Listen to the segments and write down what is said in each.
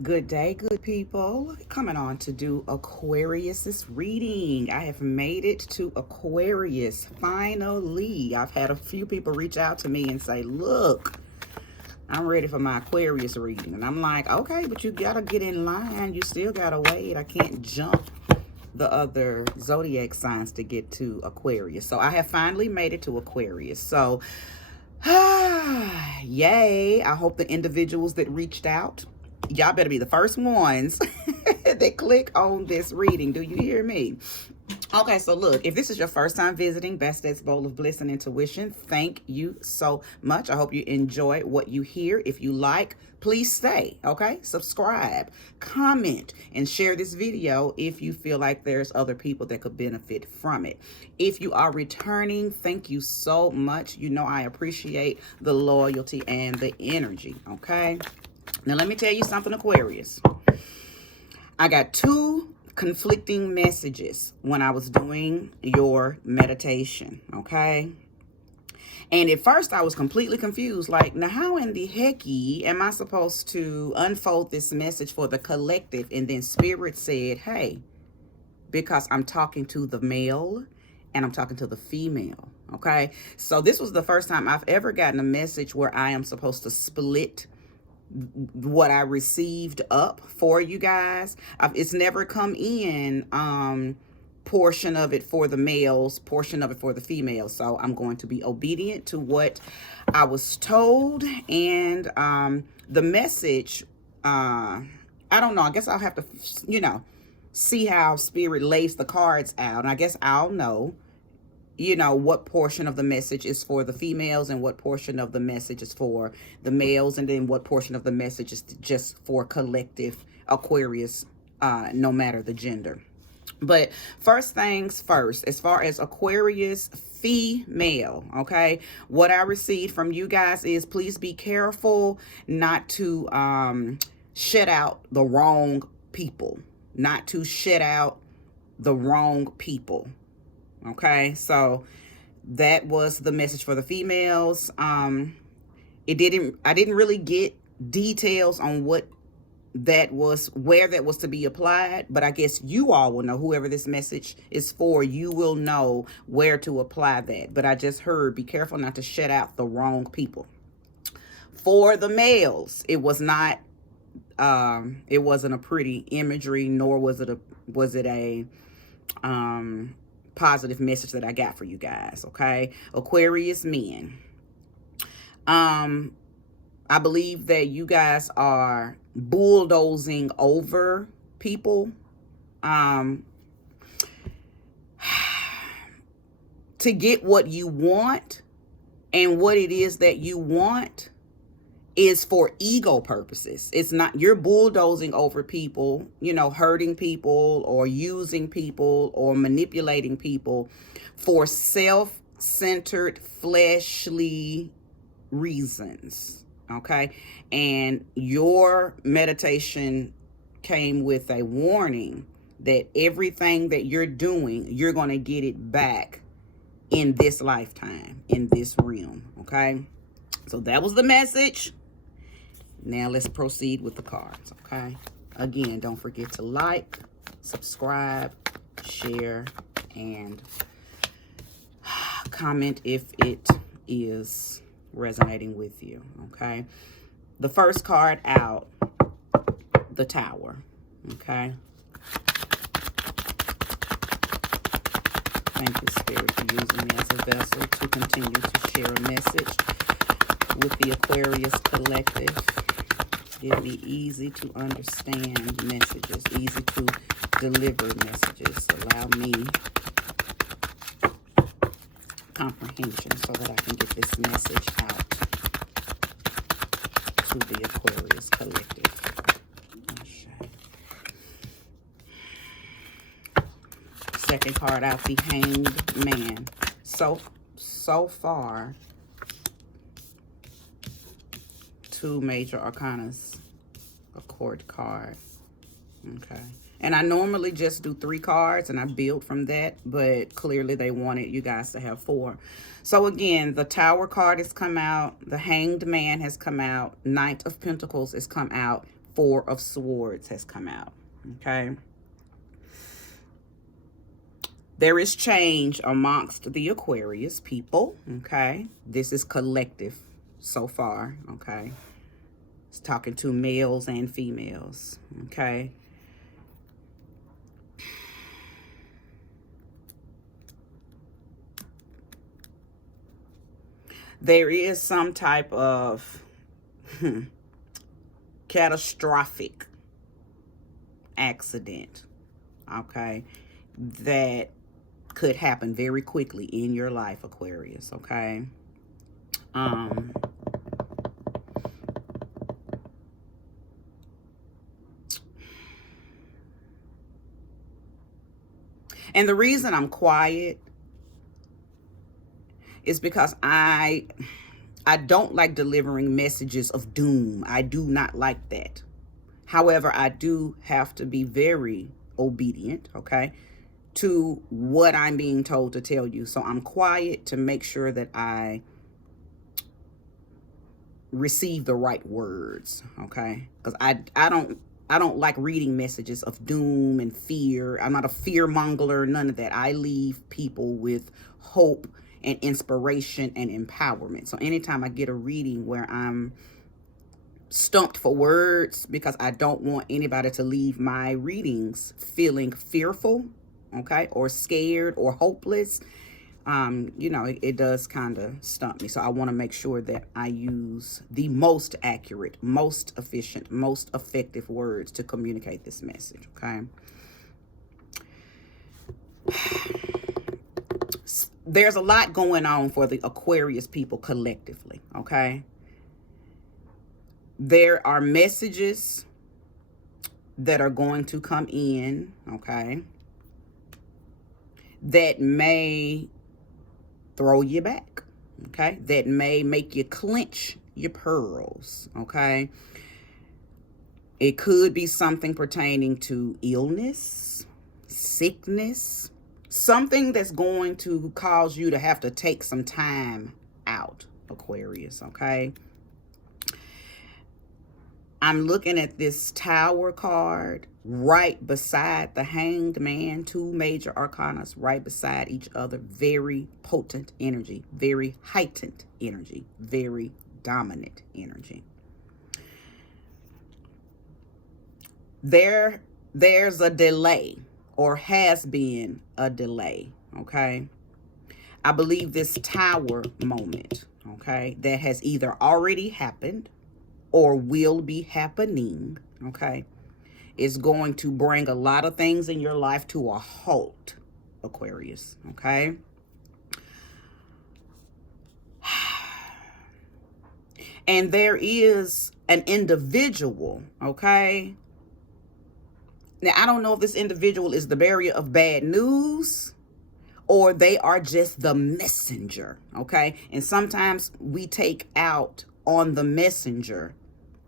Good day, good people. Coming on to do Aquarius's reading. I have made it to Aquarius. Finally, I've had a few people reach out to me and say, look, I'm ready for my Aquarius reading. And I'm like, okay, but you got to get in line. You still got to wait. I can't jump the other zodiac signs to get to Aquarius. So I have finally made it to Aquarius. So, yay. I hope the individuals that reached out, y'all better be the first ones that click on this reading. Do you hear me? Okay, so look, if this is your first time visiting Best's Bowl of Bliss and Intuition, thank you so much. I hope you enjoy what you hear. If you like, please stay, okay? Subscribe, comment, and share this video if you feel like there's other people that could benefit from it. If you are returning, thank you so much. You know I appreciate the loyalty and the energy, okay? Now, let me tell you something, Aquarius. I got two conflicting messages when I was doing your meditation, okay? And at first I was completely confused. Like, now how in the hecky am I supposed to unfold this message for the collective? And then Spirit said, hey, because I'm talking to the male and I'm talking to the female, okay? So this was the first time I've ever gotten a message where I am supposed to split what I received up for you guys. It's never come in portion of it for the males, portion of it for the females. So I'm going to be obedient to what I was told. And the message, I don't know, I guess I'll have to, see how Spirit lays the cards out. And I guess I'll know, what portion of the message is for the females and what portion of the message is for the males, and then what portion of the message is just for collective Aquarius, no matter the gender. But first things first, as far as Aquarius female, okay, what I received from you guys is please be careful not to shut out the wrong people, not to shut out the wrong people. Okay, so that was the message for the females. I didn't really get details on what that was, where that was to be applied, but I guess you all will know. Whoever this message is for, you will know where to apply that. But I just heard, be careful not to shut out the wrong people. For the males, it was not, it wasn't a pretty imagery, nor was it a positive message that I got for you guys, okay? Aquarius men. I believe that you guys are bulldozing over people to get what you want, and what it is that you want is for ego purposes. It's not, you're bulldozing over people, hurting people or using people or manipulating people for self-centered, fleshly reasons, okay? And your meditation came with a warning that everything that you're doing, you're going to get it back in this lifetime, in this realm, okay? So that was the message. Now let's proceed with the cards, okay? Again, don't forget to like, subscribe, share, and comment if it is resonating with you, okay? The first card out, the Tower, okay? Thank you, Spirit, for using me as a vessel to continue to share a message with the Aquarius collective. Give me easy to understand messages, easy to deliver messages. Allow me comprehension so that I can get this message out to the Aquarius collective. Okay. Second card out, the Hanged Man. So far, two major arcanas, a court card, okay? And I normally just do 3 cards and I build from that, but clearly they wanted you guys to have 4. So again, the Tower card has come out, the Hanged Man has come out, Knight of Pentacles has come out, Four of Swords has come out, okay? There is change amongst the Aquarius people, okay? This is collective so far, okay? It's talking to males and females, okay? There is some type of catastrophic accident, okay, that could happen very quickly in your life, Aquarius, okay? And the reason I'm quiet is because I don't like delivering messages of doom. I do not like that. However, I do have to be very obedient, okay, to what I'm being told to tell you. So I'm quiet to make sure that I receive the right words, okay? Because I don't like reading messages of doom and fear. I'm not a fear monger, none of that. I leave people with hope and inspiration and empowerment. So anytime I get a reading where I'm stumped for words, because I don't want anybody to leave my readings feeling fearful, okay, or scared or hopeless, you know, it does kind of stump me. So I want to make sure that I use the most accurate, most efficient, most effective words to communicate this message, okay? There's a lot going on for the Aquarius people collectively, okay? There are messages that are going to come in, okay, that may throw you back, okay, that may make you clench your pearls, okay? It could be something pertaining to illness, sickness, something that's going to cause you to have to take some time out, Aquarius, okay? I'm looking at this Tower card right beside the Hanged Man, two major arcanas right beside each other. Very potent energy, very heightened energy, very dominant energy. There's a delay, or has been a delay, okay? I believe this Tower moment, okay, that has either already happened or will be happening, okay, is going to bring a lot of things in your life to a halt, Aquarius, okay? And there is an individual, okay? Now, I don't know if this individual is the bearer of bad news or they are just the messenger, okay? And sometimes we take out on the messenger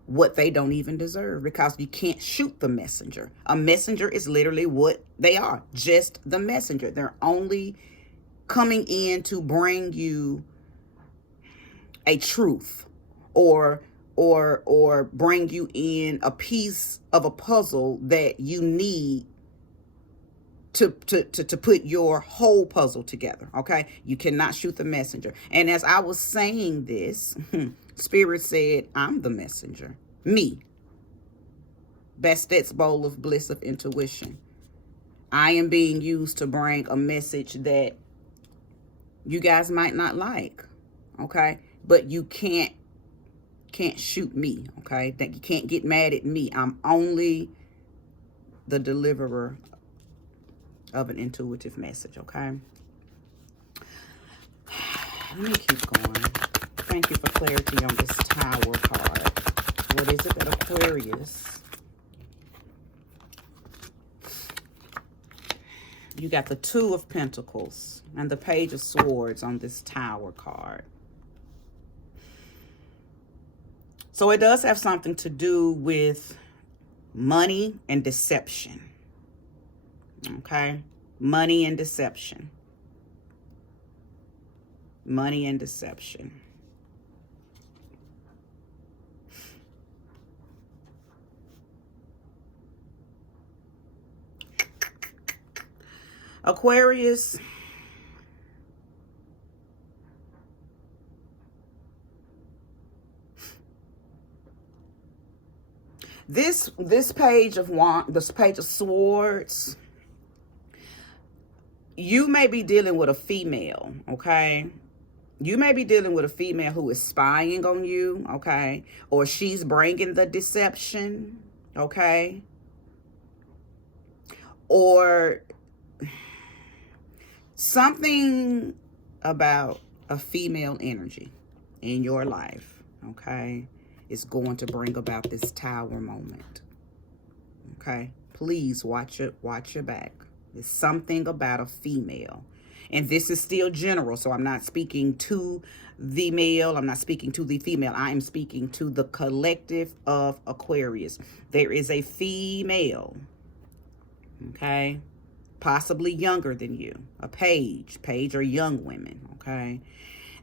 what they don't even deserve, because you can't shoot the messenger. A messenger is literally what they are, just the messenger. They're only coming in to bring you a truth or bring you in a piece of a puzzle that you need to put your whole puzzle together, okay? You cannot shoot the messenger. And as I was saying this, Spirit said, I'm the messenger. Me. Bastet's bowl of bliss of intuition. I am being used to bring a message that you guys might not like, okay? But you can't shoot me, okay? That you can't get mad at me. I'm only the deliverer of an intuitive message, okay? Let me keep going. Thank you for clarity on this Tower card. What is it that Aquarius? You got the Two of Pentacles and the Page of Swords on this Tower card. So it does have something to do with money and deception. Okay? Money and deception. Money and deception. Aquarius, this page of this page of swords, you may be dealing with a female, okay? You may be dealing with a female who is spying on you, okay? Or she's bringing the deception, okay? Or something about a female energy in your life, okay, is going to bring about this tower moment, okay? Please watch your back. There's something about a female. And this is still general, so I'm not speaking to the male. I'm not speaking to the female. I am speaking to the collective of Aquarius. There is a female, okay, possibly younger than you, a page or young women, okay,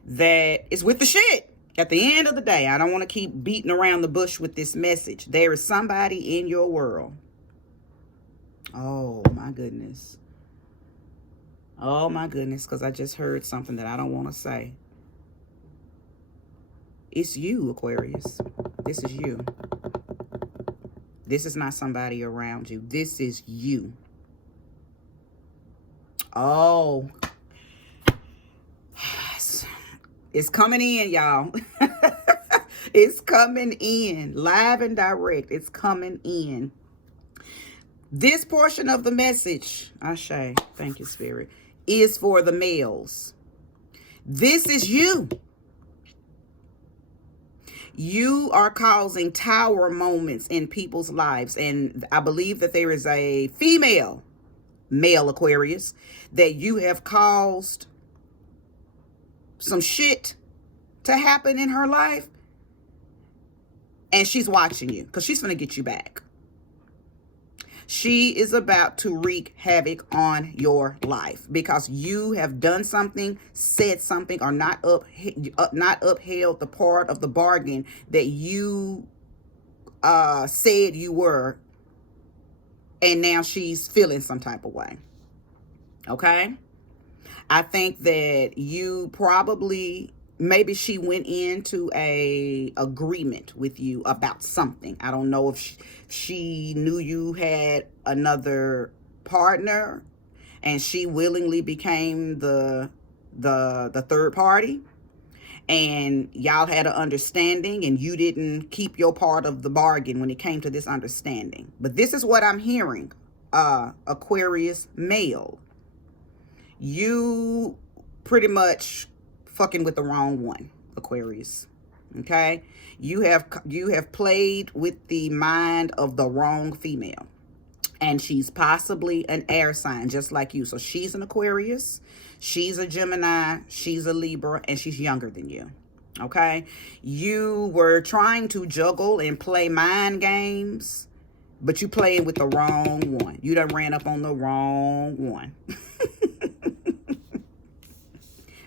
that is with the shit. At the end of the day, I don't want to keep beating around the bush with this message. There is somebody in your world. Oh, my goodness. Oh, my goodness, because I just heard something that I don't want to say. It's you, Aquarius. This is you. This is not somebody around you. This is you. Oh. It's coming in, y'all. It's coming in. Live and direct. It's coming in. This portion of the message, Ashe, thank you, Spirit, is for the males. This is you. You are causing tower moments in people's lives. And I believe that there is a male Aquarius, that you have caused some shit to happen in her life. And she's watching you because she's going to get you back. She is about to wreak havoc on your life because you have done something, said something, or not upheld the part of the bargain that you said you were. And now she's feeling some type of way. Okay? I think that you probably, maybe she went into a agreement with you about something. I don't know if she knew you had another partner and she willingly became the third party, and y'all had an understanding and you didn't keep your part of the bargain when it came to this understanding. But this is what I'm hearing, Aquarius male. You pretty much fucking with the wrong one, Aquarius. Okay? You have played with the mind of the wrong female. And she's possibly an air sign just like you. So she's an Aquarius, she's a Gemini, she's a Libra, and she's younger than you. Okay? You were trying to juggle and play mind games, but you played with the wrong one. You done ran up on the wrong one.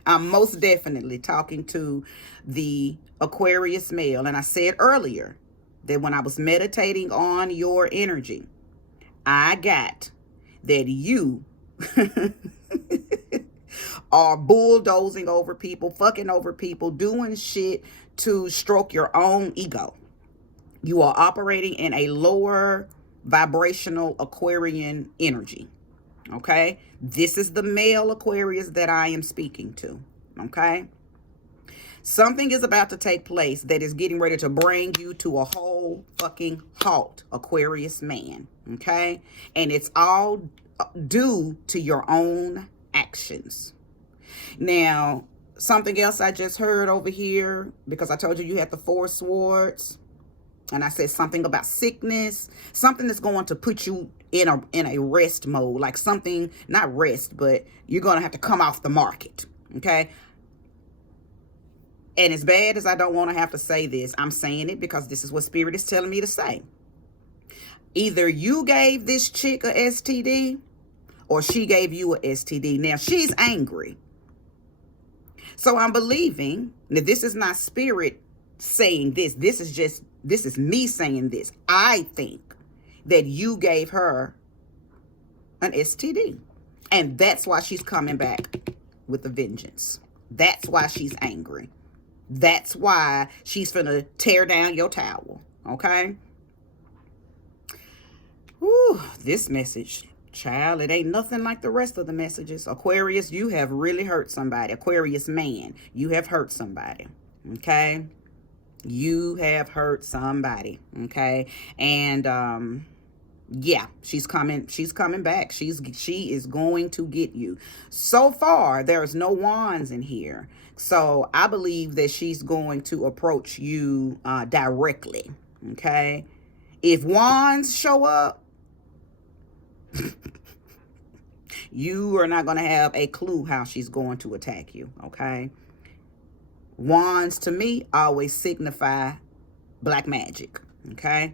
I'm most definitely talking to the Aquarius male. And I said earlier that when I was meditating on your energy, I got that you are bulldozing over people, fucking over people, doing shit to stroke your own ego. You are operating in a lower vibrational Aquarian energy. Okay? This is the male Aquarius that I am speaking to. Okay? Something is about to take place that is getting ready to bring you to a whole fucking halt, Aquarius man. Okay? And it's all due to your own actions. Now, something else I just heard over here, because I told you had the 4 swords. And I said something about sickness, something that's going to put you in a rest mode, like something, not rest, but you're going to have to come off the market, okay? And as bad as I don't want to have to say this, I'm saying it because this is what Spirit is telling me to say. Either you gave this chick a STD or she gave you a STD. Now, she's angry. So I'm believing that this is not Spirit saying this. This is me saying this. I think that you gave her an STD. And that's why she's coming back with a vengeance. That's why she's angry. That's why she's finna tear down your tower. Okay? Whew, this message, child, it ain't nothing like the rest of the messages. Aquarius, you have really hurt somebody. Aquarius man, you have hurt somebody. Okay? You have hurt somebody. Okay? And yeah, she's coming back. She is going to get you. So far, there's no wands in here. So I believe that she's going to approach you directly. Okay? If wands show up, you are not going to have a clue how she's going to attack you. Okay? Wands to me always signify black magic. Okay?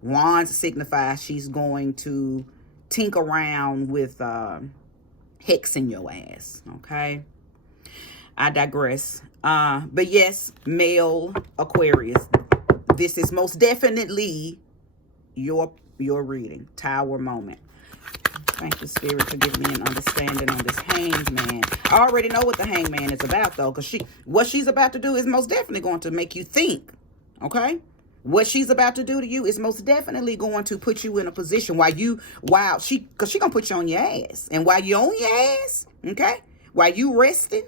Wands signify she's going to tink around with hexing your ass. Okay? I digress. But yes, male Aquarius, this is most definitely your reading. Tower moment. Thank you, Spirit, for giving me an understanding on this Hanged Man. I already know what the Hanged Man is about, though, because what she's about to do is most definitely going to make you think. Okay? What she's about to do to you is most definitely going to put you in a position because she gonna put you on your ass. And while you're on your ass, okay, while you resting,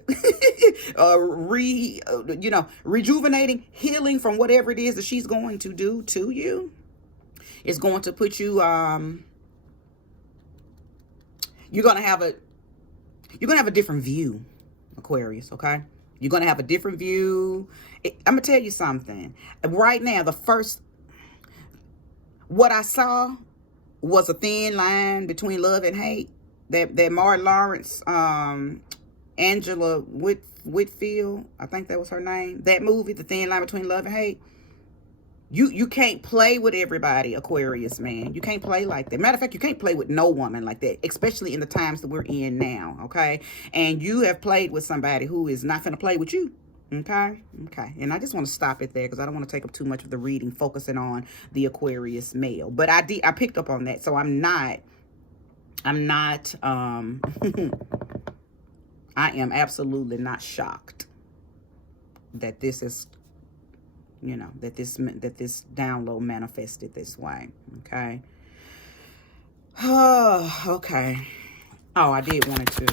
rejuvenating, healing from whatever it is that she's going to do to you, is going to put you, you're gonna have a different view, Aquarius, okay? You're going to have a different view. I'm going to tell you something. Right now, what I saw was a thin line between love and hate. That Martin Lawrence, Angela Whitfield, I think that was her name. That movie, The Thin Line Between Love and Hate. You can't play with everybody, Aquarius, man. You can't play like that. Matter of fact, you can't play with no woman like that, especially in the times that we're in now, okay? And you have played with somebody who is not going to play with you, okay? Okay. And I just want to stop it there because I don't want to take up too much of the reading, focusing on the Aquarius male. But I picked up on that, so I'm not, I am absolutely not shocked that this is, that this download manifested this way. Okay. Oh, okay. Oh, I wanted to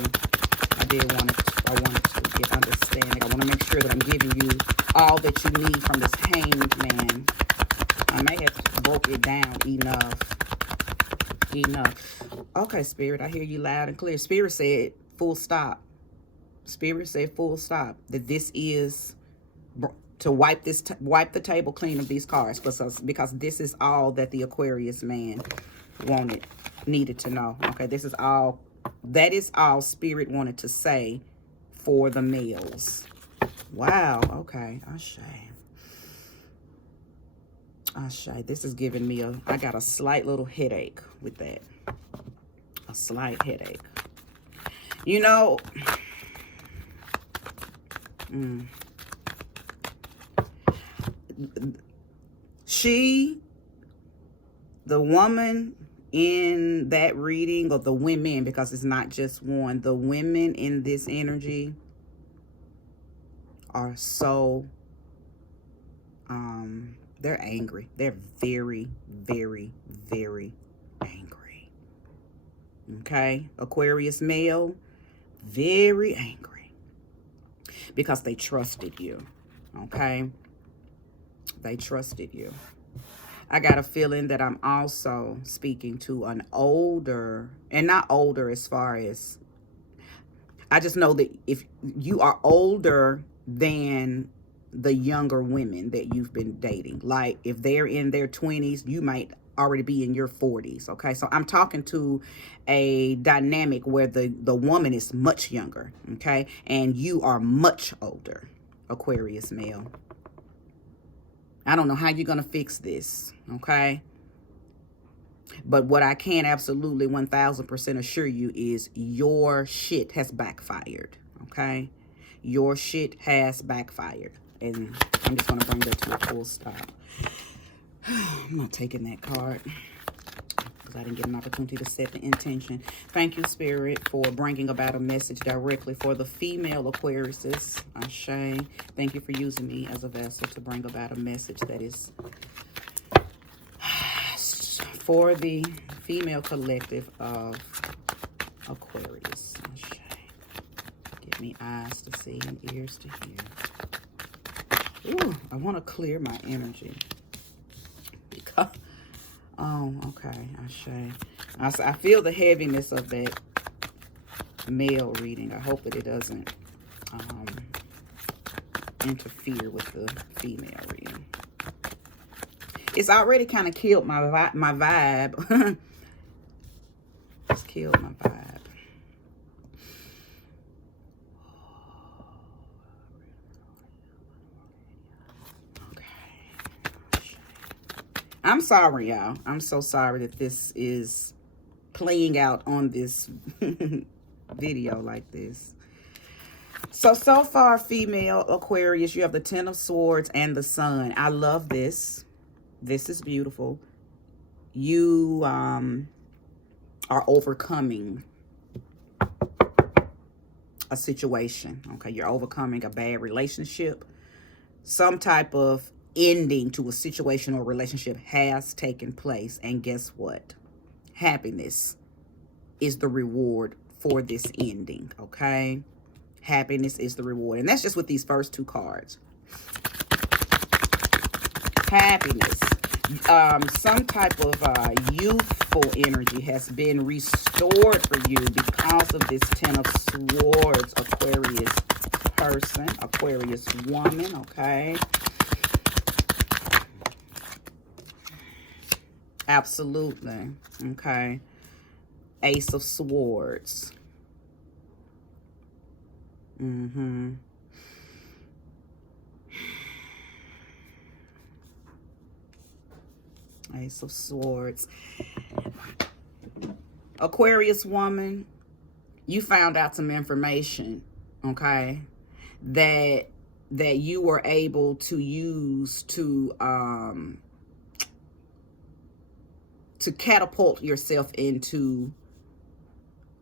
get understanding. I want to make sure that I'm giving you all that you need from this Hanged Man. I may have broke it down enough. Okay, Spirit, I hear you loud and clear. Spirit said full stop. Spirit said full stop. That this is to wipe the table clean of these cards, because this is all that the Aquarius man needed to know. Okay, that is all Spirit wanted to say for the males. Wow. Okay. Ashe. This is giving me I got a slight little headache with that. A slight headache. The woman in that reading, or the women, because it's not just one, the women in this energy are so, they're angry. They're very, very, very angry. Okay? Aquarius male, very angry. Because they trusted you. Okay? They trusted you. I got a feeling that I'm also speaking to an older, and not older as far as, I just know that if you are older than the younger women that you've been dating, like if they're in their 20s, you might already be in your 40s. Okay, so I'm talking to a dynamic where the woman is much younger, okay, and you are much older, Aquarius male. I don't know how you're going to fix this, okay? But what I can absolutely 1000% assure you is your shit has backfired, okay? Your shit has backfired. And I'm just going to bring that to a full stop. I'm not taking that card. because I didn't get an opportunity to set the intention. Thank you, Spirit, for bringing about a message directly for the female Aquariuses. Ashe. Thank you for using me as a vessel to bring about a message that is for the female collective of Aquarius. Ashe. Give me eyes to see and ears to hear. Ooh, I want to clear my energy. Because, oh, okay, I feel the heaviness of that male reading. I hope that it doesn't interfere with the female reading. It's already kind of killed my vibe. It's killed my vibe. I'm sorry, y'all. I'm so sorry that this is playing out on this video like this. So far, female Aquarius, you have the Ten of Swords and the Sun. I love this. This is beautiful. You are overcoming a situation. Okay, you're overcoming a bad relationship. Some type of ending to a situation or relationship has taken place, and guess what? Happiness is the reward for this ending. Okay, happiness is the reward, and that's just with these first two cards. Happiness, some type of youthful energy has been restored for you because of this Ten of Swords Aquarius person, Aquarius woman. Okay, absolutely. Okay. Ace of Swords. Ace of Swords. Aquarius woman, you found out some information, okay, that you were able to use to catapult yourself into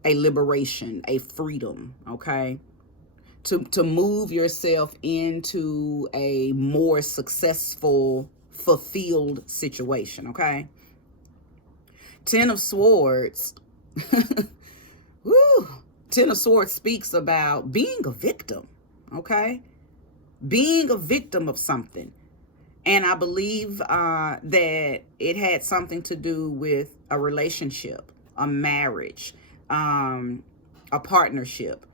a liberation, a freedom, okay? To move yourself into a more successful, fulfilled situation, okay? Ten of Swords. Woo! Ten of Swords speaks about being a victim, okay? Being a victim of something. And I believe that it had something to do with a relationship, a marriage, a partnership.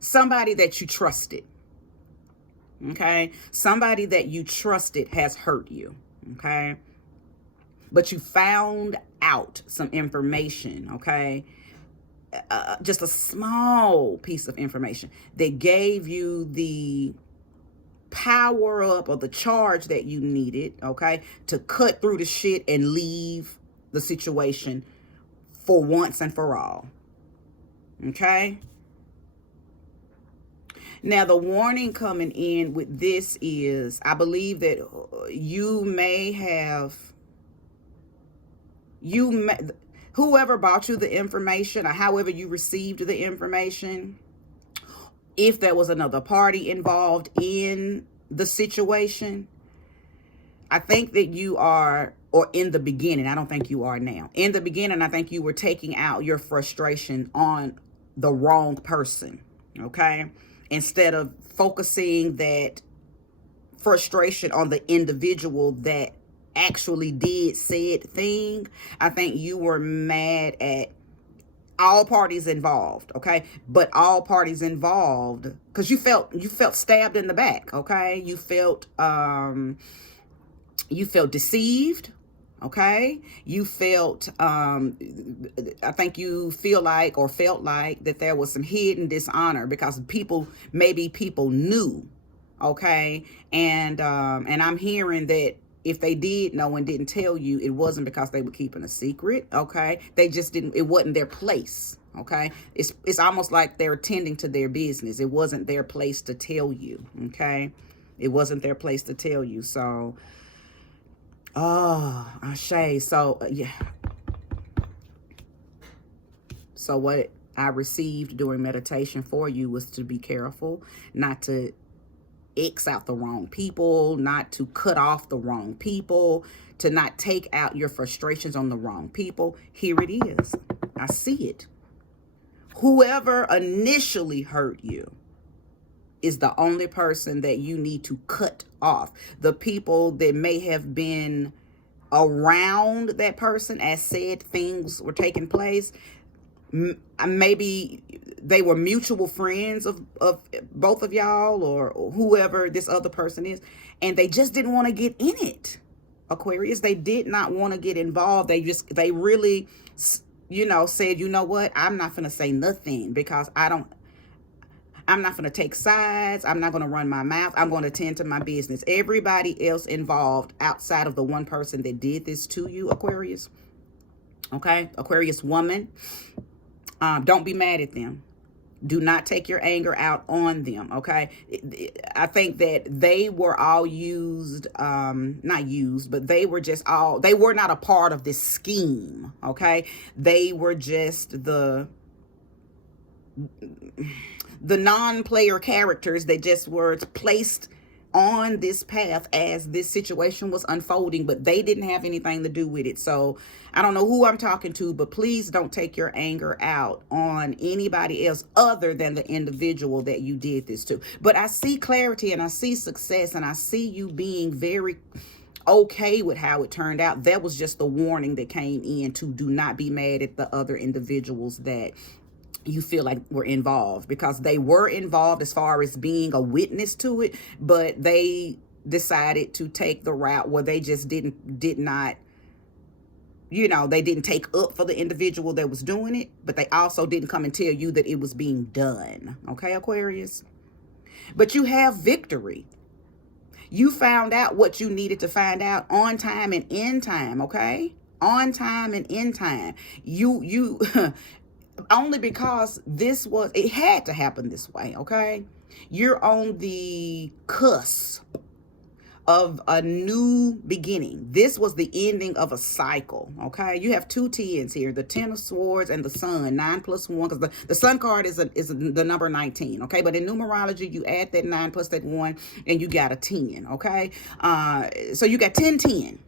Somebody that you trusted, okay? Somebody that you trusted has hurt you, okay? But you found out some information, okay? Just a small piece of information that gave you the power up or the charge that you needed, okay, to cut through the shit and leave the situation for once and for all, okay? Now, the warning coming in with this is, I believe that you may have, whoever bought you the information or however you received the information, if there was another party involved in the situation, I think that you are, or in the beginning, I don't think you are now. In the beginning, I think you were taking out your frustration on the wrong person, okay? Instead of focusing that frustration on the individual that actually did said thing, I think you were mad at all parties involved, okay? But all parties involved, because you felt stabbed in the back, okay? You felt deceived, okay? You felt I think you feel like or felt like that there was some hidden dishonor because people knew, okay? And I'm hearing that if they did know and didn't tell you, it wasn't because they were keeping a secret, okay? They just didn't, it wasn't their place, okay? It's almost like they're tending to their business. It wasn't their place to tell you, okay? It wasn't their place to tell you. So, oh, Ashe. So, yeah. So what I received during meditation for you was to be careful, not to X out the wrong people, not to cut off the wrong people, to not take out your frustrations on the wrong people. Here it is. I see it. Whoever initially hurt you is the only person that you need to cut off. The people that may have been around that person as said things were taking place, maybe they were mutual friends of both of y'all, or whoever this other person is, and they just didn't want to get in it. Aquarius, they did not want to get involved. They really, you know, said, you know what, I'm not going to say nothing because I'm not going to take sides. I'm not going to run my mouth. I'm going to tend to my business. Everybody else involved outside of the one person that did this to you, Aquarius. Okay, Aquarius woman. Don't be mad at them. Do not take your anger out on them, okay? I think that they were all used, not used, but they were just they were not a part of this scheme, okay? They were just the non-player characters that just were placed on this path as this situation was unfolding, but they didn't have anything to do with it. So I don't know who I'm talking to, but please don't take your anger out on anybody else other than the individual that you did this to. But I see clarity and I see success and I see you being very okay with how it turned out. That was just the warning that came in to do not be mad at the other individuals that you feel like were involved, because they were involved as far as being a witness to it, but they decided to take the route where they just did not, you know, they didn't take up for the individual that was doing it, but they also didn't come and tell you that it was being done. Okay, Aquarius? But you have victory. You found out what you needed to find out on time and in time, okay? On time and in time. You only because it had to happen this way, okay? You're on the cusp of a new beginning. This was the ending of a cycle, okay? You have two 10s here, the 10 of swords and the sun, 9 plus 1, because the sun card is the number 19, okay? But in numerology, you add that 9 plus that 1, and you got a 10, okay? So you got 10-10,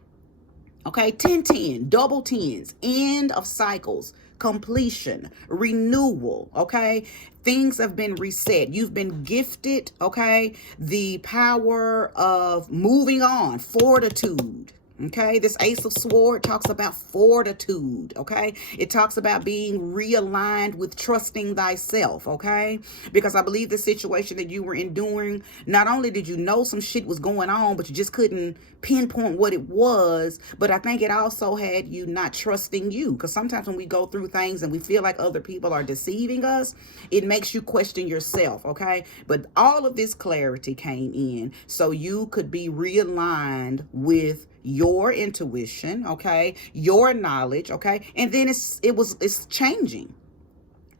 okay? 10-10, double 10s, end of cycles, completion, renewal, okay? Things have been reset. You've been gifted, okay, the power of moving on, fortitude, okay? This Ace of Swords talks about fortitude, okay? It talks about being realigned with trusting thyself, okay? Because I believe the situation that you were enduring, not only did you know some shit was going on, but you just couldn't pinpoint what it was, but I think it also had you not trusting you, because sometimes when we go through things and we feel like other people are deceiving us, it makes you question yourself, okay? But all of this clarity came in so you could be realigned with your intuition, okay, your knowledge, okay, and then it's changing.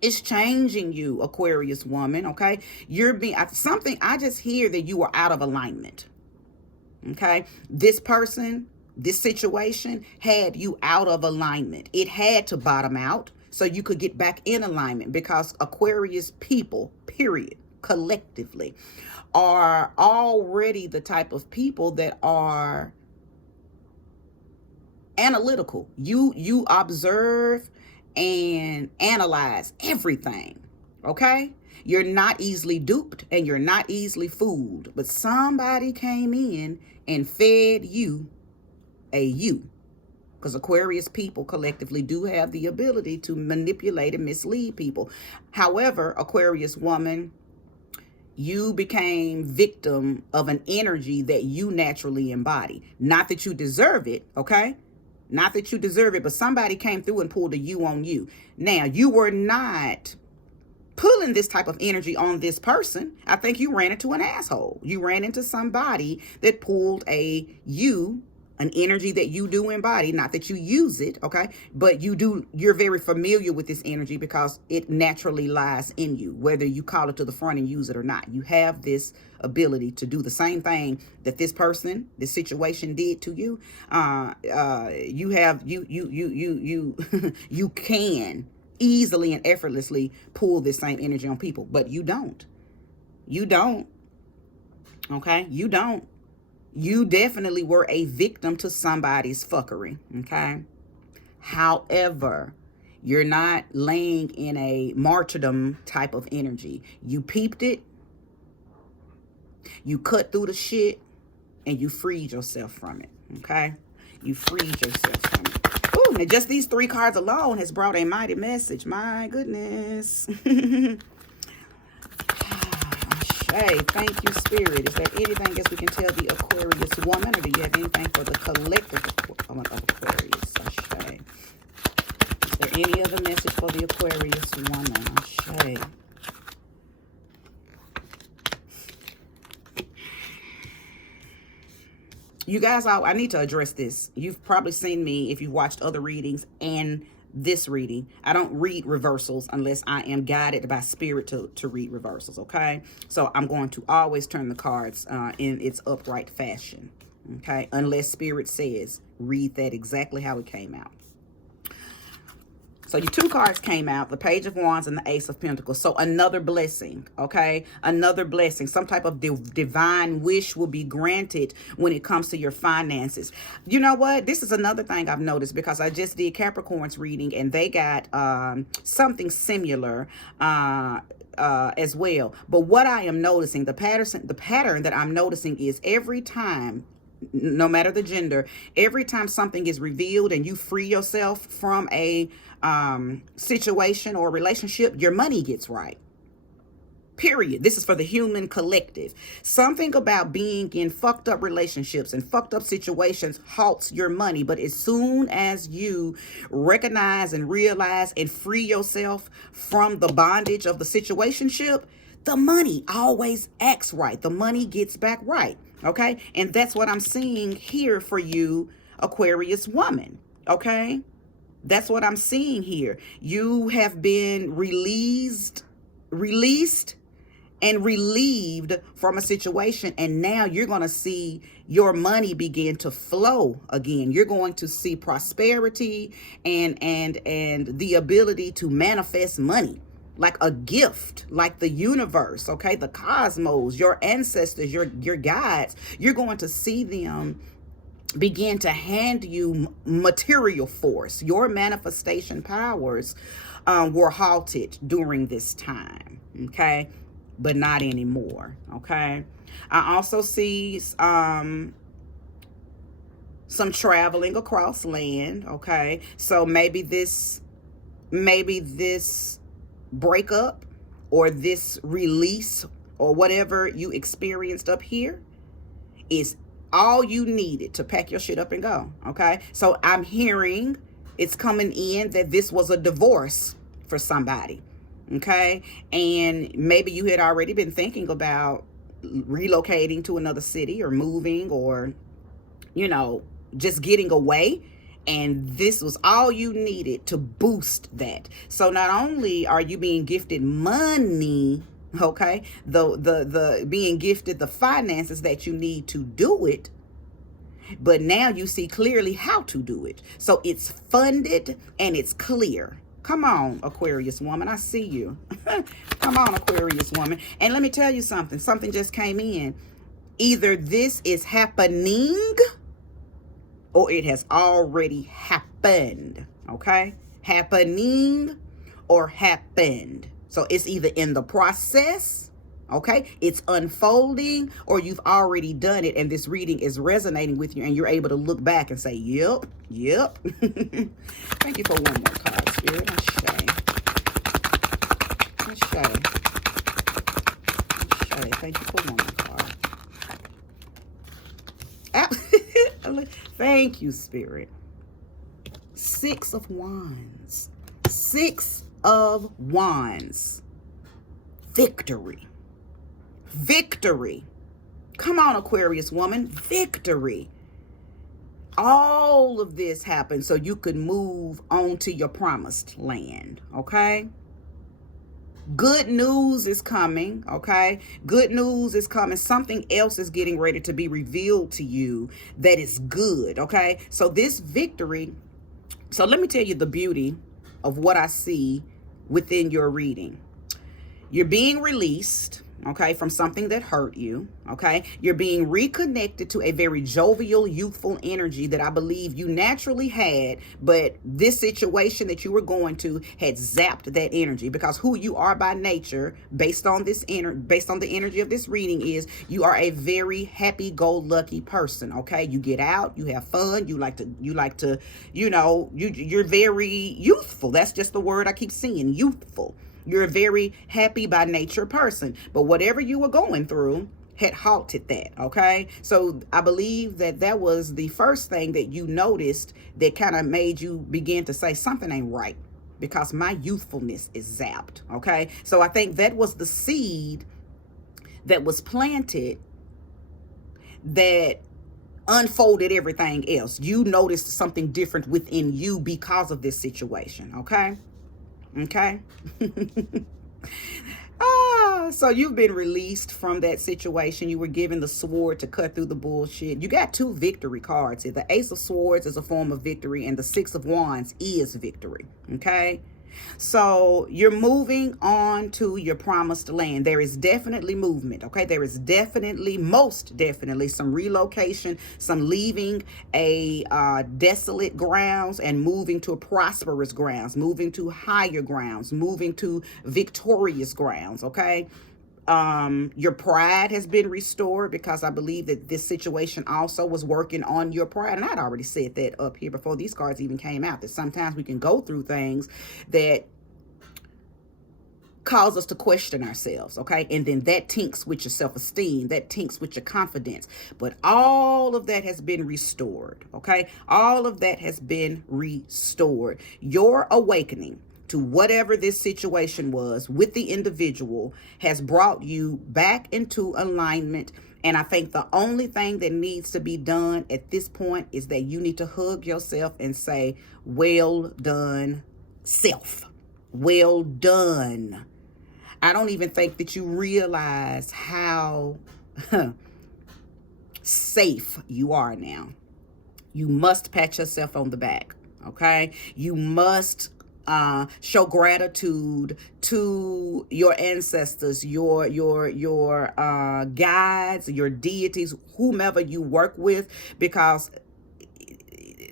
It's changing you, Aquarius woman, okay? You're being something. I just hear that you are out of alignment, okay? This person, this situation had you out of alignment. It had to bottom out so you could get back in alignment, because Aquarius people, period, collectively, are already the type of people that are analytical. You observe and analyze everything, okay? You're not easily duped and you're not easily fooled, but somebody came in and fed you a you, because Aquarius people collectively do have the ability to manipulate and mislead people. However, Aquarius woman, you became victim of an energy that you naturally embody. Not that you deserve it, okay? Not that you deserve it, but somebody came through and pulled a you on you. Now, you were not pulling this type of energy on this person. I think you ran into an asshole. You ran into somebody that pulled an an energy that you do embody, not that you use it, okay? But you're very familiar with this energy because it naturally lies in you, whether you call it to the front and use it or not. You have this ability to do the same thing that this person, this situation did to you. You can easily and effortlessly pull this same energy on people, but you don't. Okay? You don't. You definitely were a victim to somebody's fuckery, okay? However, you're not laying in a martyrdom type of energy. You peeped it, you cut through the shit, and you freed yourself from it, okay? You freed yourself from it. Ooh, now just these 3 cards alone has brought a mighty message. My goodness. Hey, thank you, Spirit. Is there anything else we can tell the Aquarius woman, or do you have anything for the collective of Aquarius? Ashay. Is there any other message for the Aquarius woman? Ashay. You guys, I need to address this. You've probably seen me if you've watched other readings and this reading. I don't read reversals unless I am guided by spirit to read reversals, okay? So I'm going to always turn the cards in its upright fashion, okay? Unless spirit says, read that exactly how it came out. So your 2 cards came out, the Page of Wands and the Ace of Pentacles. So another blessing, okay? Another blessing. Some type of divine wish will be granted when it comes to your finances. You know what? This is another thing I've noticed because I just did Capricorn's reading and they got something similar as well. But what I am noticing, the pattern that I'm noticing is every time, no matter the gender, every time something is revealed and you free yourself from a situation or relationship, your money gets right. Period. This is for the human collective. Something about being in fucked up relationships and fucked up situations halts your money. But as soon as you recognize and realize and free yourself from the bondage of the situationship, the money always acts right. The money gets back right. Okay? And that's what I'm seeing here for you, Aquarius woman. Okay? That's what I'm seeing here. You have been released and relieved from a situation, and now you're going to see your money begin to flow again. You're going to see prosperity and the ability to manifest money like a gift, like the universe, okay? The cosmos, your ancestors, your guides. You're going to see them begin to hand you material force. Your manifestation powers were halted during this time, okay? But not anymore, okay? I also see some traveling across land, okay? So maybe this breakup or this release or whatever you experienced up here is all you needed to pack your shit up and go, okay? So I'm hearing it's coming in that this was a divorce for somebody, okay? And maybe you had already been thinking about relocating to another city or moving or, you know, just getting away. And this was all you needed to boost that. So not only are you being gifted money, okay, the being gifted the finances that you need to do it, but now you see clearly how to do it. So it's funded and it's clear. Come on, Aquarius woman, I see you. Come on, Aquarius woman. And let me tell you something. Something just came in. Either this is happening or it has already happened, okay? Happening or happened. So it's either in the process, okay? It's unfolding, or you've already done it and this reading is resonating with you and you're able to look back and say, yep. Thank you for one more card, Spirit. Ashay. Thank you for one more card. Thank you, Spirit. 6 of Wands. 6 of Wands. Victory. Victory. Come on, Aquarius woman. Victory. All of this happened so you could move on to your promised land, okay? Good news is coming, okay? Good news is coming. Something else is getting ready to be revealed to you that is good, okay? So this victory, so let me tell you the beauty of what I see within your reading. You're being released, okay, from something that hurt you, okay? You're being reconnected to a very jovial, youthful energy that I believe you naturally had, but this situation that you were going to had zapped that energy, because who you are by nature, based on the energy of this reading, is you are a very happy-go-lucky person, okay? You get out, you have fun, you like to, you know, you're very youthful. That's just the word I keep seeing, youthful. You're a very happy by nature person, but whatever you were going through had halted that, okay? So I believe that that was the first thing that you noticed that kind of made you begin to say something ain't right, because my youthfulness is zapped, okay? So I think that was the seed that was planted that unfolded everything else. You noticed something different within you because of this situation, okay? Okay. So you've been released from that situation. You were given the sword to cut through the bullshit. You got 2 victory cards here. The Ace of Swords is a form of victory, and the 6 of Wands is victory. Okay. So you're moving on to your promised land. There is definitely movement, okay? There is definitely, most definitely, some relocation, some leaving a desolate grounds and moving to prosperous grounds, moving to higher grounds, moving to victorious grounds, okay? Your pride has been restored, because I believe that this situation also was working on your pride. And I'd already said that up here before these cards even came out, that sometimes we can go through things that cause us to question ourselves, okay? And then that tinks with your self-esteem, that tinks with your confidence. But all of that has been restored, okay? All of that has been restored. Your awakening to whatever this situation was with the individual has brought you back into alignment. And I think the only thing that needs to be done at this point is that you need to hug yourself and say, well done, self. Well done. I don't even think that you realize how safe you are now. You must pat yourself on the back, okay? You must show gratitude to your ancestors, your guides, your deities, whomever you work with, because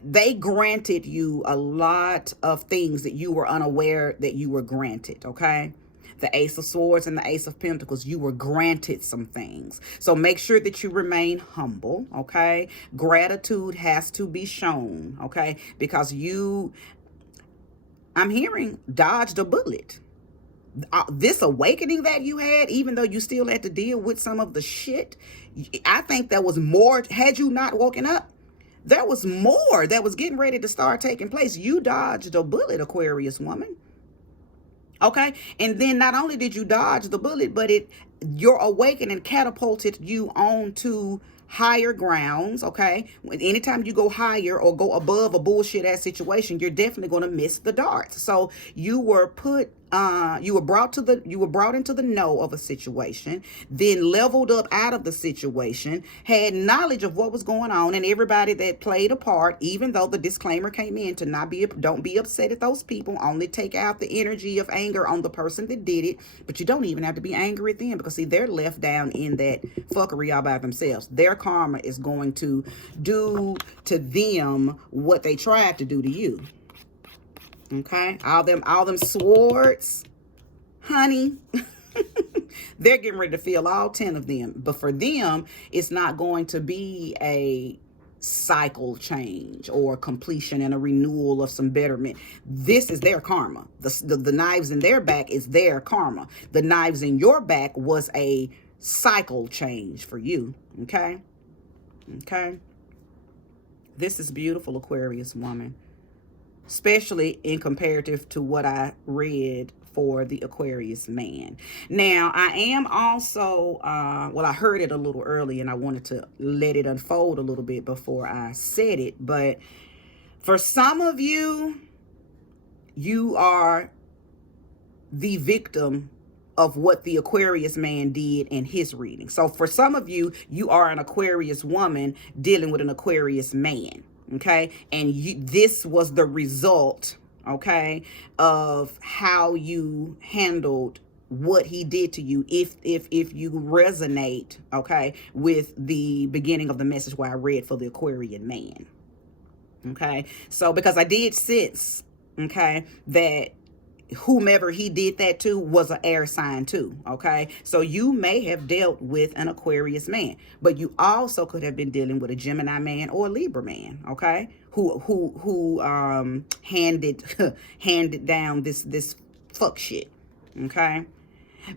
they granted you a lot of things that you were unaware that you were granted, okay? The Ace of Swords and the Ace of Pentacles, you were granted some things. So make sure that you remain humble, okay? Gratitude has to be shown, okay? Because you, I'm hearing, dodged a bullet. This awakening that you had, even though you still had to deal with some of the shit, I think there was more. Had you not woken up, there was more that was getting ready to start taking place. You dodged a bullet, Aquarius woman. Okay? And then not only did you dodge the bullet, but your awakening catapulted you on to higher grounds, okay? Anytime you go higher or go above a bullshit ass situation, you're definitely going to miss the darts. So you were brought into the know of a situation, then leveled up out of the situation, had knowledge of what was going on, and everybody that played a part, even though the disclaimer came in to don't be upset at those people, only take out the energy of anger on the person that did it. But you don't even have to be angry at them, because see, they're left down in that fuckery all by themselves. Their karma is going to do to them what they tried to do to you. Okay, all them swords, honey, they're getting ready to feel all 10 of them. But for them, it's not going to be a cycle change or completion and a renewal of some betterment. This is their karma. The knives in their back is their karma. The knives in your back was a cycle change for you. Okay, okay. This is beautiful, Aquarius woman. Especially in comparative to what I read for the Aquarius man. Now, I am also, well, I heard it a little early and I wanted to let it unfold a little bit before I said it. But for some of you, you are the victim of what the Aquarius man did in his reading. So for some of you, you are an Aquarius woman dealing with an Aquarius man, okay? And this was the result, okay, of how you handled what he did to you, if you resonate, okay, with the beginning of the message where I read for the Aquarian man, okay? So because I did sense, okay, that whomever he did that to was an air sign too, okay? So you may have dealt with an Aquarius man, but you also could have been dealing with a Gemini man or a Libra man, okay? Who handed down this fuck shit, okay?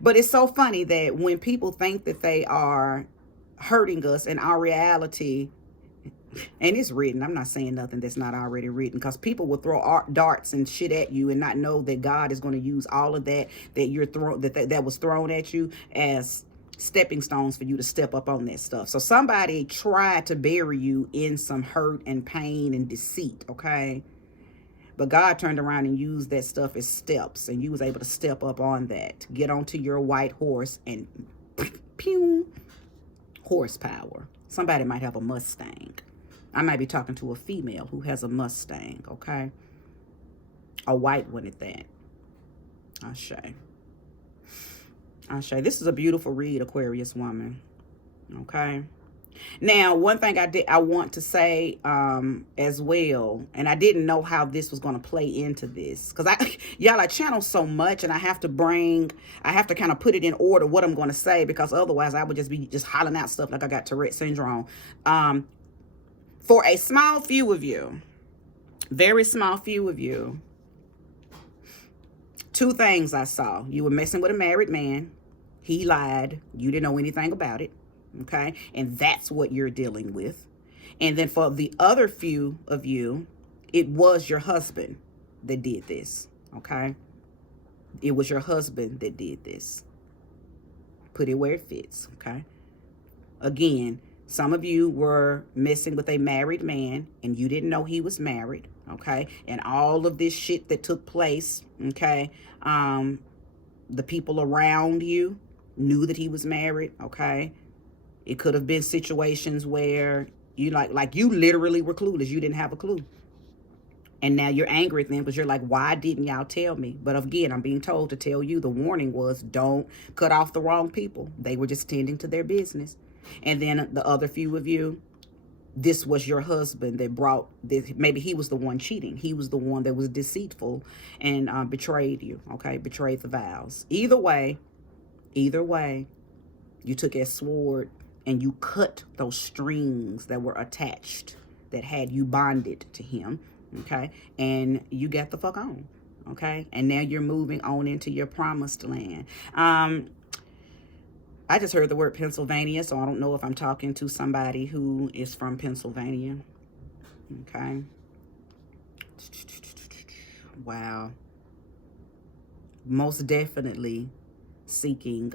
But it's so funny that when people think that they are hurting us, in our reality, and it's written, I'm not saying nothing that's not already written, because people will throw darts and shit at you and not know that God is going to use all of that you're thrown, that was thrown at you, as stepping stones for you to step up on that stuff. So somebody tried to bury you in some hurt and pain and deceit, okay? But God turned around and used that stuff as steps, and you was able to step up on that, get onto your white horse, and pew, horsepower. Somebody might have a Mustang. I might be talking to a female who has a Mustang, okay? A white one at that. Ashe. This is a beautiful read, Aquarius woman, okay? Now, one thing I want to say as well, and I didn't know how this was going to play into this, because y'all, I channel so much, and I have to kind of put it in order what I'm going to say, because otherwise I would just be hollering out stuff like I got Tourette syndrome. For a small few of you, very small few of you, two things I saw. You were messing with a married man. He lied. You didn't know anything about it. Okay? And that's what you're dealing with. And then for the other few of you, it was your husband that did this. Okay? It was your husband that did this. Put it where it fits. Okay? Again, some of you were messing with a married man and you didn't know he was married, okay? And all of this shit that took place, okay? The people around you knew that he was married, okay? It could have been situations where you like you literally were clueless. You didn't have a clue. And now you're angry at them because you're like, why didn't y'all tell me? But again, I'm being told to tell you, the warning was, don't cut off the wrong people. They were just tending to their business. And then the other few of you, this was your husband that brought this. Maybe he was the one cheating. He was the one that was deceitful and betrayed you, okay? Betrayed the vows. Either way, you took a sword and you cut those strings that were attached that had you bonded to him, okay? And you got the fuck on, okay? And now you're moving on into your promised land. I just heard the word Pennsylvania, so I don't know if I'm talking to somebody who is from Pennsylvania. Okay. Wow. Most definitely seeking,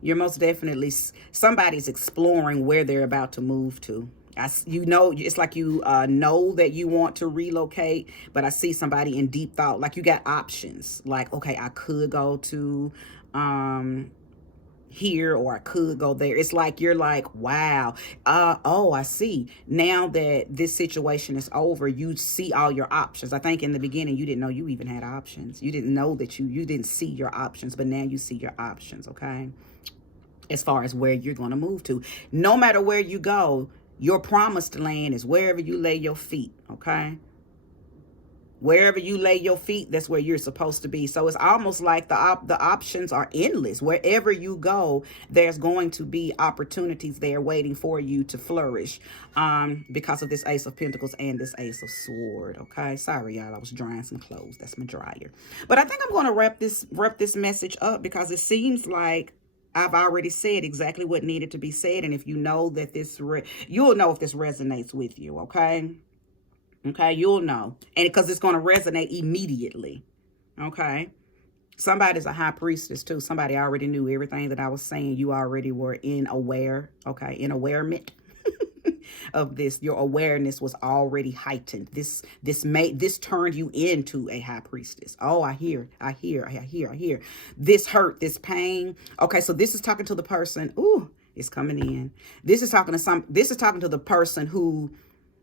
you're most definitely, somebody's exploring where they're about to move to. You know, it's like you know that you want to relocate, but I see somebody in deep thought. Like you got options. Like, okay, I could go to here, or I could go there. It's like you're like, wow, oh, I see. Now that this situation is over, you see all your options. I think in the beginning you didn't know you even had options. You didn't know that you didn't see your options, but now you see your options, okay? As far as where you're going to move to. No matter where you go, your promised land is wherever you lay your feet, okay? Wherever you lay your feet, that's where you're supposed to be. So it's almost like the options are endless. Wherever you go, there's going to be opportunities there waiting for you to flourish because of this Ace of Pentacles and this Ace of Sword, okay? Sorry, y'all. I was drying some clothes. That's my dryer. But I think I'm going to wrap this message up because it seems like I've already said exactly what needed to be said. And if you know that you'll know if this resonates with you, okay? Okay, you'll know. And because it's going to resonate immediately. Okay. Somebody's a high priestess too. Somebody already knew everything that I was saying. You already were in awarement of this. Your awareness was already heightened. This turned you into a high priestess. Oh, I hear. This hurt, this pain. Okay, so this is talking to the person. Ooh, it's coming in. This is talking to the person who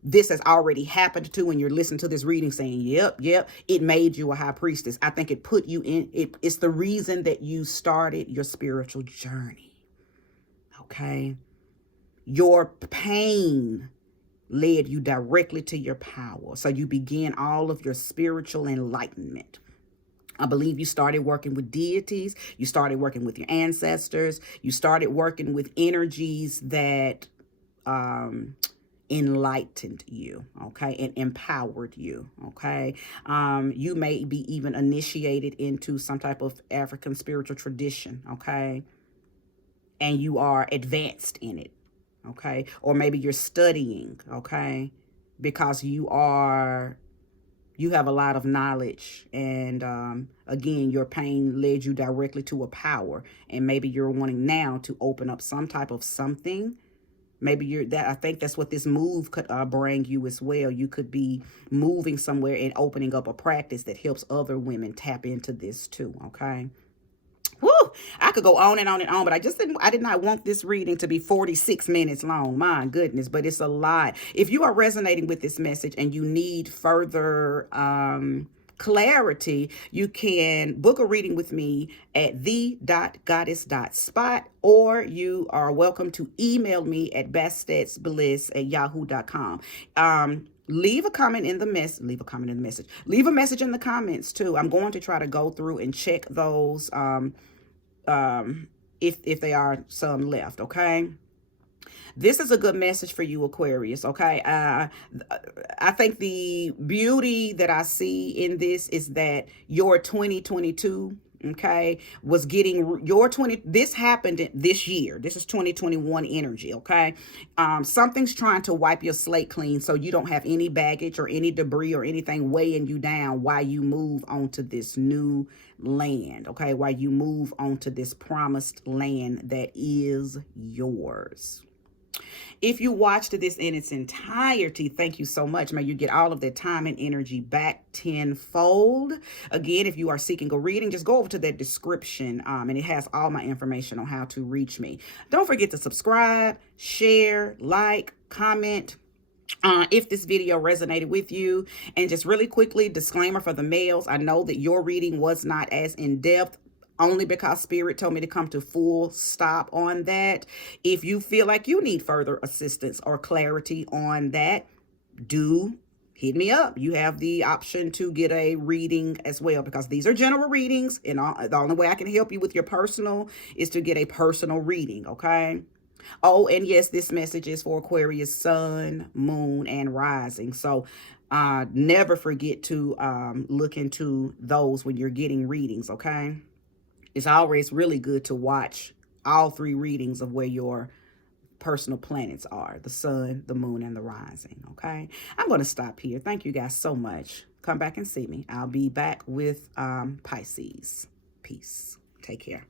this has already happened to, and you're listening to this reading saying, yep, it made you a high priestess. I think it put you in it. It's the reason that you started your spiritual journey. Okay. Your pain led you directly to your power. So you began all of your spiritual enlightenment. I believe you started working with deities. You started working with your ancestors. You started working with energies that enlightened you, okay, and empowered you, okay. You may be even initiated into some type of African spiritual tradition, okay, and you are advanced in it, okay, or maybe you're studying, okay, because you have a lot of knowledge, and again, your pain led you directly to a power, and maybe you're wanting now to open up some type of something. Maybe I think that's what this move could bring you as well. You could be moving somewhere and opening up a practice that helps other women tap into this too, okay? Woo! I could go on and on and on, but I did not want this reading to be 46 minutes long. My goodness, but it's a lot. If you are resonating with this message and you need further clarity, you can book a reading with me at the.goddess.spot, or you are welcome to email me at bestetsbliss@yahoo.com. Leave a comment in the message. Leave a message in the comments too. I'm going to try to go through and check those if there are some left, okay? This is a good message for you, Aquarius, okay? I think the beauty that I see in this is that your 2022, okay, was getting this happened this year. This is 2021 energy, okay? Something's trying to wipe your slate clean so you don't have any baggage or any debris or anything weighing you down while you move onto this new land, okay? While you move onto this promised land that is yours. If you watched this in its entirety, thank you so much. May you get all of that time and energy back tenfold. Again, if you are seeking a reading, just go over to that description, and it has all my information on how to reach me. Don't forget to subscribe, share, like, comment. If this video resonated with you. And just really quickly, disclaimer for the males, I know that your reading was not as in-depth, only because Spirit told me to come to full stop on that. If you feel like you need further assistance or clarity on that, do hit me up. You have the option to get a reading as well, because these are general readings, and the only way I can help you with your personal is to get a personal reading, okay? Oh, and yes, this message is for Aquarius sun, moon, and rising. So never forget to look into those when you're getting readings, okay? It's always really good to watch all three readings of where your personal planets are: the sun, the moon, and the rising, okay? I'm going to stop here. Thank you guys so much. Come back and see me. I'll be back with Pisces. Peace. Take care.